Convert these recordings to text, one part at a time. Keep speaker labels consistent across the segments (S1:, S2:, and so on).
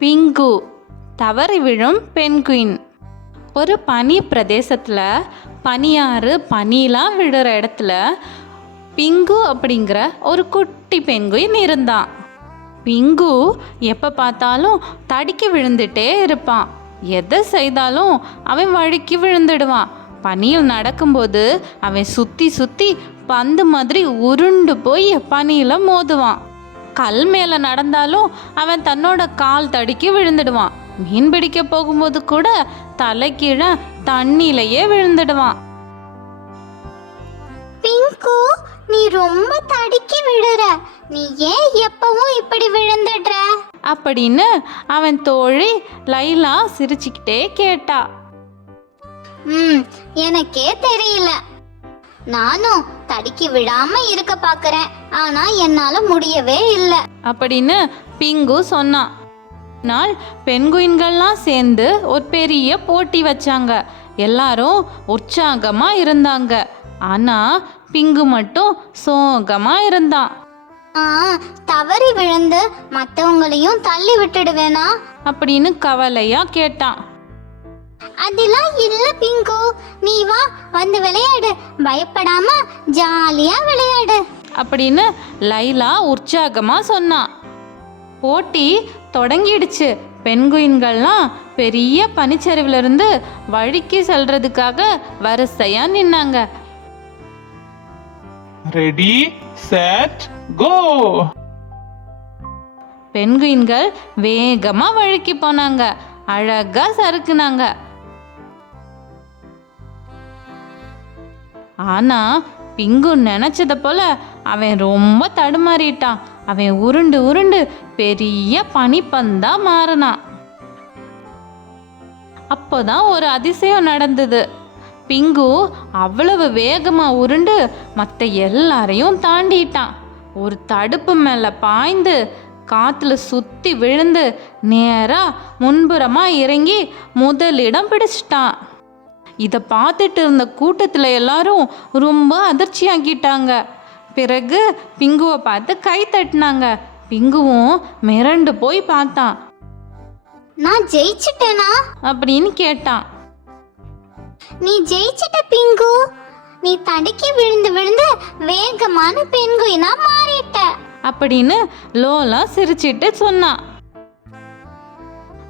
S1: Pink தவறி விழும் penguin ஒரு பனி பிரதேசத்தில் பனியாறு பனிலாம் விடுற இடத்துல பிங்கு அப்படிங்கிற ஒரு குட்டி பென்குயின் இருந்தான் பிங்கு எப்போ பார்த்தாலும் தடுக்கி விழுந்துட்டே இருப்பான் எதை செய்தாலும் அவன் வழுக்கி விழுந்துடுவான் பனியில் நடக்கும்போது அவன் சுற்றி சுற்றி பந்து மாதிரி உருண்டு போய் பனியில் மோதுவான் கல் மேலே நடந்தாலும் அவன் தன்னோட கால் தடுக்கி விழுந்துடுவான். மீன் பிடிக்க போகும்போது கூட தலைக்கீழே தண்ணியிலேயே விழுந்துடுவான்.
S2: பிங்கு நீ ரொம்ப தடுக்கி விடுற நீ ஏன் எப்பவும் இப்படி விழுந்துடுற?
S1: அப்படின்னு அவன் தோழி லைலா சிரிச்சுக்கிட்டே கேட்டா.
S2: ம் எனக்கே தெரியல. நானும் தடுக்கி விடாம இருக்க பாக்குறேன். ஆனா என்னால முடியவே இல்லை.
S1: அப்படின்னு பிங்கு சொன்னான் நாள் பெண்குயின்கள்லாம் சேர்ந்து ஒரு பெரிய போட்டி வச்சாங்க. எல்லாரும் உற்சாகமா இருந்தாங்க. ஆனா பிங்கு மட்டும் சோகமா இருந்தான்
S2: ஆ தவறி விழுந்து மத்தவங்களையும் தள்ளி விட்டுடுவேனா?
S1: அப்படின்னு கவலையா கேட்டான்
S2: அதெல்லாம் இல்ல பிங்கு. நீ வா வந்து விளையாடு. பயப்படாம ஜாலியா விளையாடு.
S1: அப்படின்னு லைலா உற்சாகமா சொன்னான் போட்டி தொடங்கிடுச்சு. பெண்குயின்கள்லாம் பெரிய பனிச்சரிவுல இருந்து வழுக்கி செல்றதுக்காக வரிசையா நின்னாங்க.
S3: ரெடி செட் கோ
S1: பெண்குயின்கள் வேகமா வழுக்கி போனாங்க. அழகா சறுக்குனாங்க. ஆனால் பிங்கு நினச்சதை போல அவன் ரொம்ப தடுமாறிட்டான். அவன் உருண்டு உருண்டு பெரிய பனிப்பந்தா மாறினான். அப்போதான் ஒரு அதிசயம் நடந்தது. பிங்கு அவ்வளவு வேகமாக உருண்டு மற்ற எல்லாரையும் தாண்டிட்டான். ஒரு தடுப்பு மேலே பாய்ந்து காற்றுல சுற்றி விழுந்து நேராக முன்புறமாக இறங்கி முதலிடம் பிடிச்சிட்டான். இதை பார்த்துட்டு இருந்த கூட்டத்தில் எல்லாரும் ரொம்ப அதிர்ச்சியாக்கிட்டாங்க. பிறகு பிங்குவை பார்த்து கை தட்டினாங்க. பிங்குவும் மிரண்டு போய் பார்த்தான்.
S2: நான் ஜெயிச்சிட்டேனா?
S1: அப்படின்னு கேட்டான்.
S2: நீ ஜெயிச்சிட்ட பிங்கு? நீ தடுக்கி விழுந்து விழுந்து வேகமான பெண்குயினா மாறிட்ட.
S1: அப்படின்னு லோலா சிரிச்சிட்டு சொன்னான்.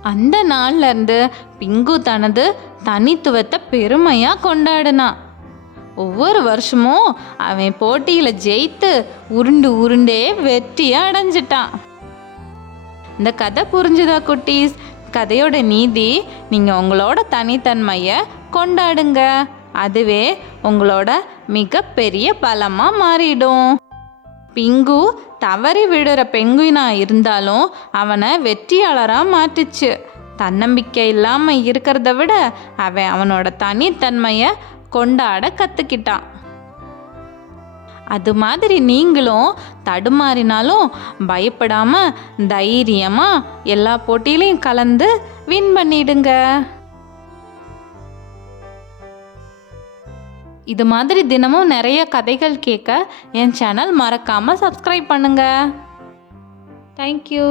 S1: அந்த நாள்ல இருந்து பிங்கு தனது தனித்துவத்தை பெருமையாக கொண்டாடினான் ஒவ்வொரு வருஷமும் அவன் போட்டியில் ஜெயித்து உருண்டு உருண்டே வெற்றியை அடைஞ்சிட்டான். இந்த கதை புரிஞ்சுதா குட்டீஸ்? கதையோட நீதி நீங்கள் உங்களோட தனித்தன்மையை கொண்டாடுங்க. அதுவே உங்களோட மிகப்பெரிய பலமாக மாறிடும். பிங்கு தவறி விடுற பெங்குயினா இருந்தாலும் அவனை வெற்றியாளராக மாட்டுச்சு தன்னம்பிக்கை இல்லாமல் இருக்கிறத விட அவன் அவனோட தனித்தன்மையை கொண்டாட கற்றுக்கிட்டான் அது மாதிரி நீங்களும் தடுமாறினாலும் பயப்படாமல் தைரியமாக எல்லா போட்டியிலையும் கலந்து வின் பண்ணிடுங்க. இது மாதிரி தினமும் நிறைய கதைகள் கேட்க என் சேனல் மறக்காமல் சப்ஸ்கிரைப் பண்ணுங்கள் தேங்க்யூ